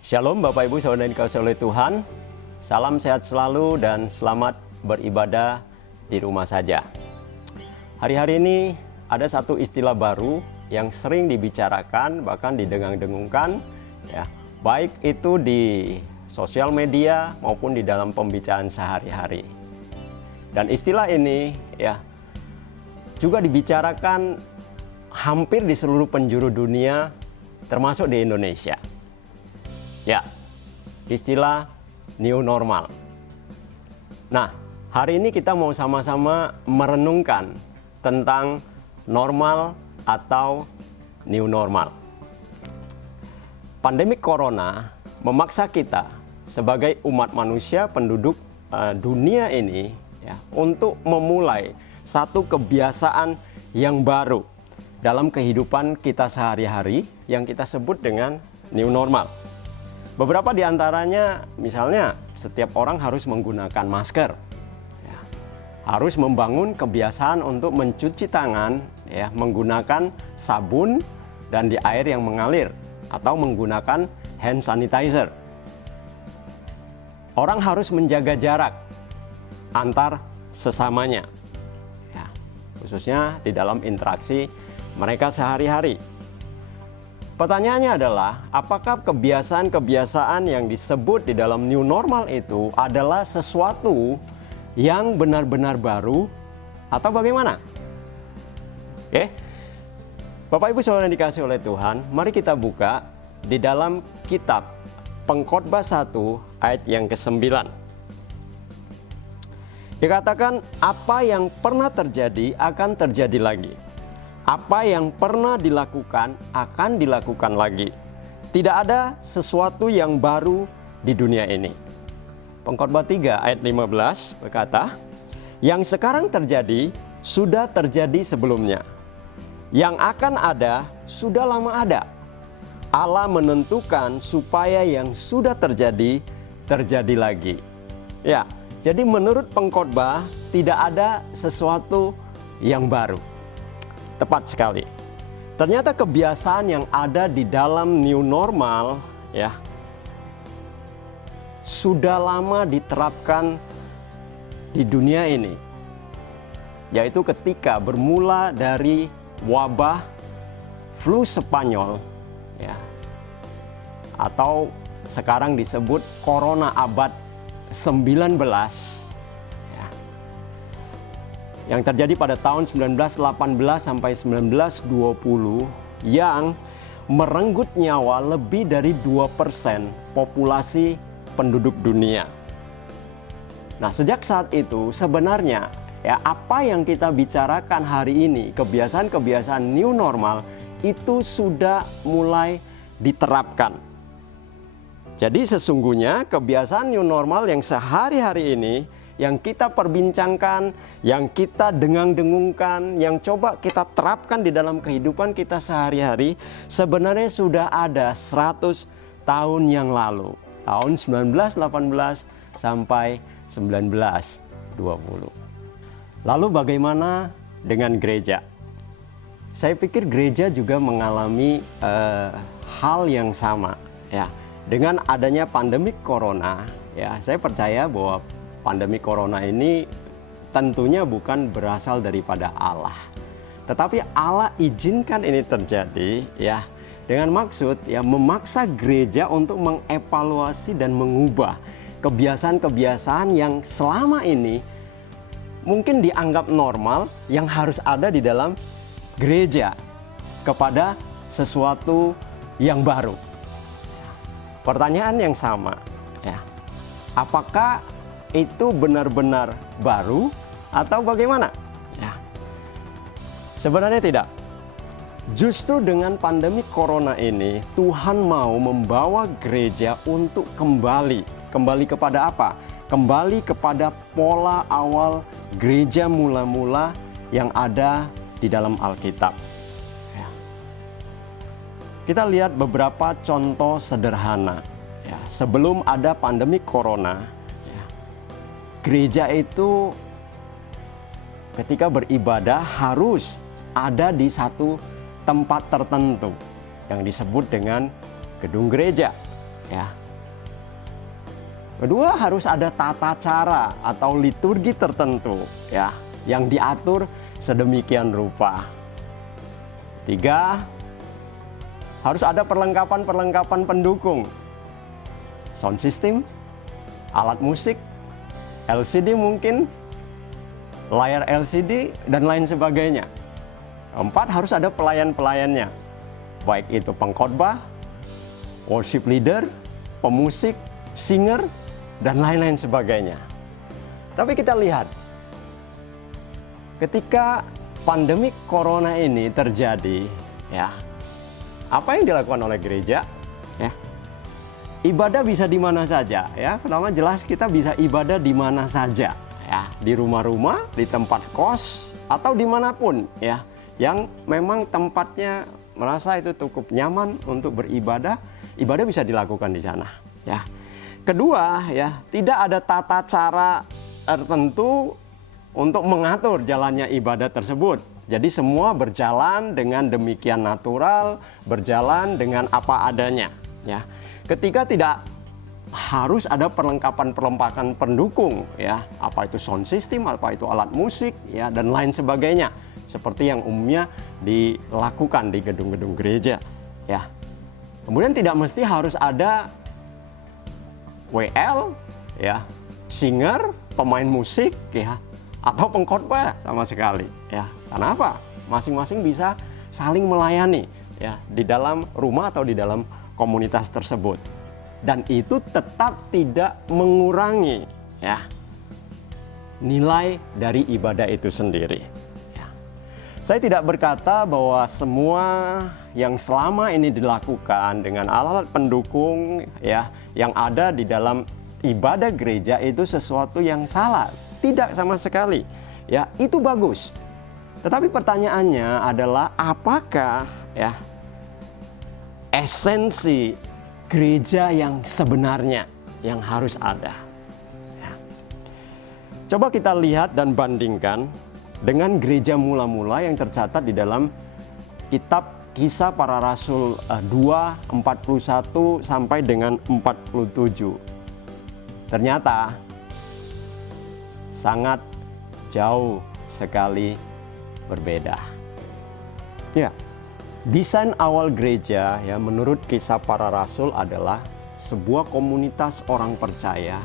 Shalom Bapak Ibu Saudara yang dikasihi oleh Tuhan. Salam sehat selalu dan selamat beribadah di rumah saja. Hari-hari ini ada satu istilah baru yang sering dibicarakan, bahkan didengung-dengungkan, ya, baik itu di sosial media maupun di dalam pembicaraan sehari-hari. Dan istilah ini ya juga dibicarakan hampir di seluruh penjuru dunia, termasuk di Indonesia. Ya, istilah new normal. Nah, hari ini kita mau sama-sama merenungkan tentang normal atau new normal. Pandemi corona memaksa kita sebagai umat manusia penduduk dunia ini ya, untuk memulai satu kebiasaan yang baru dalam kehidupan kita sehari-hari yang kita sebut dengan new normal. Beberapa di antaranya, misalnya setiap orang harus menggunakan masker, ya, harus membangun kebiasaan untuk mencuci tangan, ya, menggunakan sabun dan di air yang mengalir, atau menggunakan hand sanitizer. Orang harus menjaga jarak antar sesamanya, ya, khususnya di dalam interaksi mereka sehari-hari. Pertanyaannya adalah, apakah kebiasaan-kebiasaan yang disebut di dalam new normal itu adalah sesuatu yang benar-benar baru atau bagaimana? Oke, Bapak Ibu Saudara yang dikasihi oleh Tuhan, mari kita buka di dalam kitab Pengkhotbah 1 ayat yang ke-9. Dikatakan, apa yang pernah terjadi akan terjadi lagi. Apa yang pernah dilakukan akan dilakukan lagi. Tidak ada sesuatu yang baru di dunia ini. Pengkhotbah 3 ayat 15 berkata, yang sekarang terjadi sudah terjadi sebelumnya. Yang akan ada sudah lama ada. Allah menentukan supaya yang sudah terjadi, terjadi lagi. Ya, jadi menurut pengkhotbah tidak ada sesuatu yang baru. Tepat sekali. Ternyata kebiasaan yang ada di dalam new normal ya sudah lama diterapkan di dunia ini. Yaitu ketika bermula dari wabah flu Spanyol ya, atau sekarang disebut corona abad 19 yang terjadi pada tahun 1918 sampai 1920 yang merenggut nyawa lebih dari 2% populasi penduduk dunia. Nah, sejak saat itu sebenarnya ya apa yang kita bicarakan hari ini, kebiasaan-kebiasaan new normal itu sudah mulai diterapkan. Jadi sesungguhnya kebiasaan new normal yang sehari-hari ini yang kita perbincangkan, yang kita dengang-dengungkan, yang coba kita terapkan di dalam kehidupan kita sehari-hari, sebenarnya sudah ada 100 tahun yang lalu. Tahun 1918 sampai 1920. Lalu bagaimana dengan gereja? Saya pikir gereja juga mengalami hal yang sama. Ya, dengan adanya pandemi corona, ya, saya percaya bahwa pandemi corona ini tentunya bukan berasal daripada Allah. Tetapi Allah izinkan ini terjadi ya dengan maksud ya memaksa gereja untuk mengevaluasi dan mengubah kebiasaan-kebiasaan yang selama ini mungkin dianggap normal yang harus ada di dalam gereja kepada sesuatu yang baru. Pertanyaan yang sama ya. Apakah itu benar-benar baru atau bagaimana? Ya. Sebenarnya tidak. Justru dengan pandemi corona ini, Tuhan mau membawa gereja untuk kembali kepada apa? Kembali kepada pola awal gereja mula-mula yang ada di dalam Alkitab. Ya. Kita lihat beberapa contoh sederhana. Ya, sebelum ada pandemi corona, gereja itu ketika beribadah harus ada di satu tempat tertentu yang disebut dengan gedung gereja. ya. Kedua, harus ada tata cara atau liturgi tertentu ya yang diatur sedemikian rupa. Tiga, harus ada perlengkapan-perlengkapan pendukung. Sound system, alat musik, LCD mungkin, layar LCD, dan lain sebagainya. Keempat, harus ada pelayan-pelayannya. Baik itu pengkhotbah, worship leader, pemusik, singer, dan lain-lain sebagainya. Tapi kita lihat, ketika pandemi corona ini terjadi, ya, apa yang dilakukan oleh gereja? Ya, ibadah bisa di mana saja. Ya, pertama jelas kita bisa ibadah di mana saja. Ya, di rumah-rumah, di tempat kos, atau dimanapun. Ya, yang memang tempatnya merasa itu cukup nyaman untuk beribadah, ibadah bisa dilakukan di sana. Ya. Kedua, ya, tidak ada tata cara tertentu untuk mengatur jalannya ibadah tersebut. Jadi semua berjalan dengan demikian natural, berjalan dengan apa adanya. Ya. Ketiga, tidak harus ada perlengkapan-perlengkapan pendukung, ya, apa itu sound system, apa itu alat musik, ya, dan lain sebagainya, seperti yang umumnya dilakukan di gedung-gedung gereja. Ya. Kemudian tidak mesti harus ada WL, ya, singer, pemain musik, ya, atau pengkhotbah sama sekali, ya. Karena apa? Masing-masing bisa saling melayani, ya, di dalam rumah atau di dalam komunitas tersebut, dan itu tetap tidak mengurangi, ya, nilai dari ibadah itu sendiri. Ya. Saya tidak berkata bahwa semua yang selama ini dilakukan dengan alat-alat pendukung, ya, yang ada di dalam ibadah gereja itu sesuatu yang salah. Tidak sama sekali. Ya, itu bagus. Tetapi pertanyaannya adalah apakah, ya, esensi gereja yang sebenarnya yang harus ada? Ya. Coba kita lihat dan bandingkan dengan gereja mula-mula yang tercatat di dalam kitab Kisah Para Rasul 2:41 sampai dengan 47. Ternyata sangat jauh sekali berbeda. Ya, desain awal gereja, ya, menurut Kisah Para Rasul adalah sebuah komunitas orang percaya,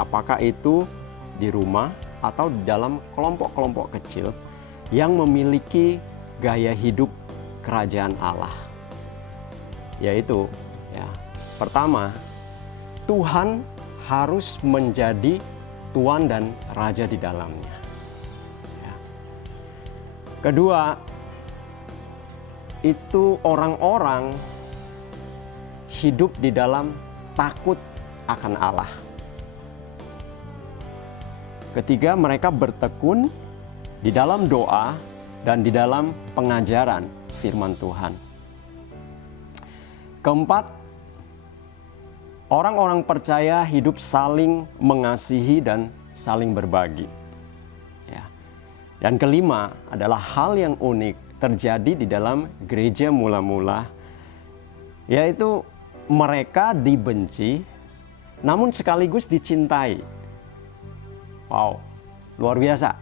apakah itu di rumah atau di dalam kelompok-kelompok kecil yang memiliki gaya hidup kerajaan Allah. Yaitu, ya, pertama, Tuhan harus menjadi Tuan dan Raja di dalamnya. Ya. Kedua, itu orang-orang hidup di dalam takut akan Allah. Ketiga, mereka bertekun di dalam doa dan di dalam pengajaran firman Tuhan. Keempat, orang-orang percaya hidup saling mengasihi dan saling berbagi. Ya. Dan kelima adalah hal yang unik terjadi di dalam gereja mula-mula, yaitu mereka dibenci namun sekaligus dicintai. Wow, luar biasa.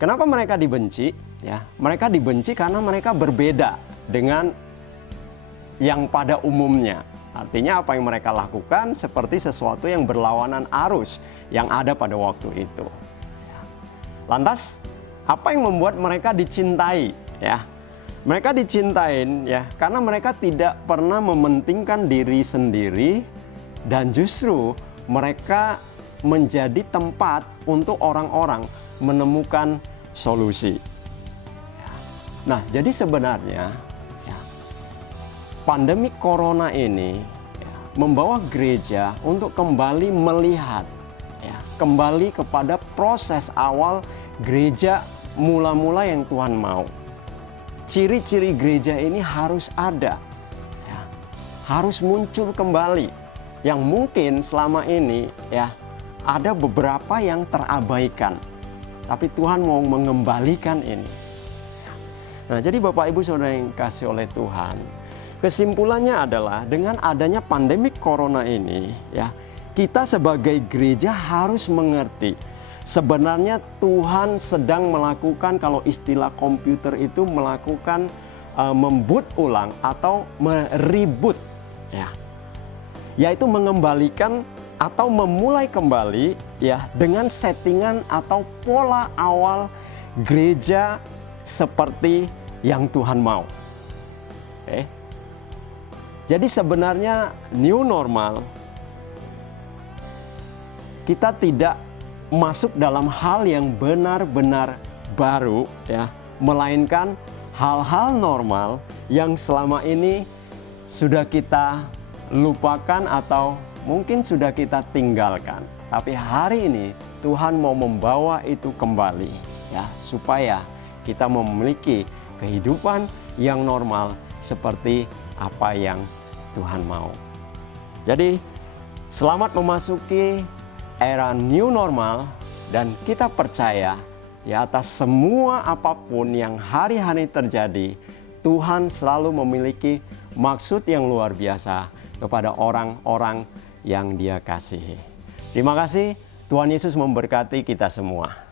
Kenapa mereka dibenci? Ya, mereka dibenci karena mereka berbeda dengan yang pada umumnya. Artinya apa yang mereka lakukan seperti sesuatu yang berlawanan arus yang ada pada waktu itu. Lantas, apa yang membuat mereka dicintai? Ya, mereka dicintain, ya, karena mereka tidak pernah mementingkan diri sendiri dan justru mereka menjadi tempat untuk orang-orang menemukan solusi. Nah, jadi sebenarnya, ya, pandemi corona ini, ya, membawa gereja untuk kembali melihat, ya, kembali kepada proses awal gereja mula-mula yang Tuhan mau. Ciri-ciri gereja ini harus ada, ya, harus muncul kembali, yang mungkin selama ini, ya, ada beberapa yang terabaikan, tapi Tuhan mau mengembalikan ini. Nah, jadi Bapak Ibu Saudara yang kasih oleh Tuhan, kesimpulannya adalah dengan adanya pandemi corona ini, ya, kita sebagai gereja harus mengerti sebenarnya Tuhan sedang melakukan, kalau istilah komputer itu melakukan memboot ulang atau mereboot, ya, yaitu mengembalikan atau memulai kembali, ya, dengan settingan atau pola awal gereja seperti yang Tuhan mau. Oke. Jadi sebenarnya new normal, kita tidak masuk dalam hal yang benar-benar baru, ya, melainkan hal-hal normal yang selama ini sudah kita lupakan atau mungkin sudah kita tinggalkan. Tapi hari ini Tuhan mau membawa itu kembali, ya, supaya kita memiliki kehidupan yang normal seperti apa yang Tuhan mau. Jadi selamat memasuki era new normal, dan kita percaya di atas semua apapun yang hari-hari terjadi, Tuhan selalu memiliki maksud yang luar biasa kepada orang-orang yang Dia kasihi. Terima kasih, Tuhan Yesus memberkati kita semua.